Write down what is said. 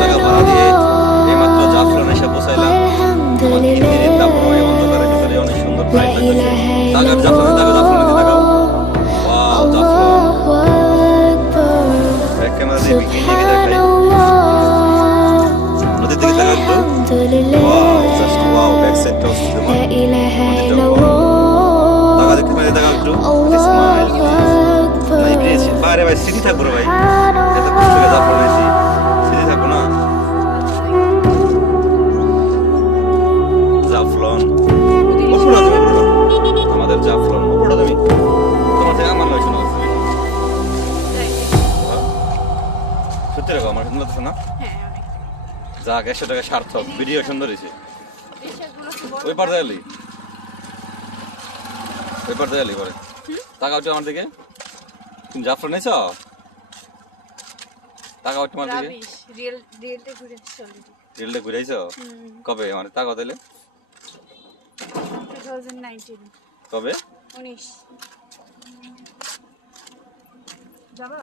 টাকা ভাড়া দিয়ে এইমাত্র জাফলন এসে পৌঁছাইলাম। আমার পৃথিবীর তারপর এই অন্ধকারের ভিতরে অনেক সুন্দর ব্রাইট লাগতেছে। তাকাও জাফলনে, জাফলনে তাকাও। ওয়াও জাফলন। ব্যাক ক্যামেরা দিয়ে বিকিনি দেখাই। নদীর দিকে তাকাও একটু। ওয়াও জাস্ট ওয়াও, ব্যাক সাইডটাও সুন্দর। নদীটাও তাকা দেখতে পাই, তাকাও একটু। Smile please. বাইরে ভাই সিটি থাকবো রে ভাই, এত কষ্ট করে জাফলন এসি, সিটি থাকবো না। জাফলন ওপরে তুমি, আমাদের জাফলন ওপরে তুমি, তোমার থেকে আমার নয় শোনা যাচ্ছে সত্যি রাখো, আমার সুন্দর লাগছে না? যাক 100 টাকা সার্থক, ভিডিও সুন্দর হয়েছে। ওই পার দেয়ালি, ওই পার দেয়ালি পরে তাকাও একটু আমার দিকে। তুমি জাফলন এসো, তাকাও একটু আমার দিকে। রিয়েলটা ঘুরে আইছো কবে? আমার তাকাও তাহলে। 2019 কবে? 19 যাবা।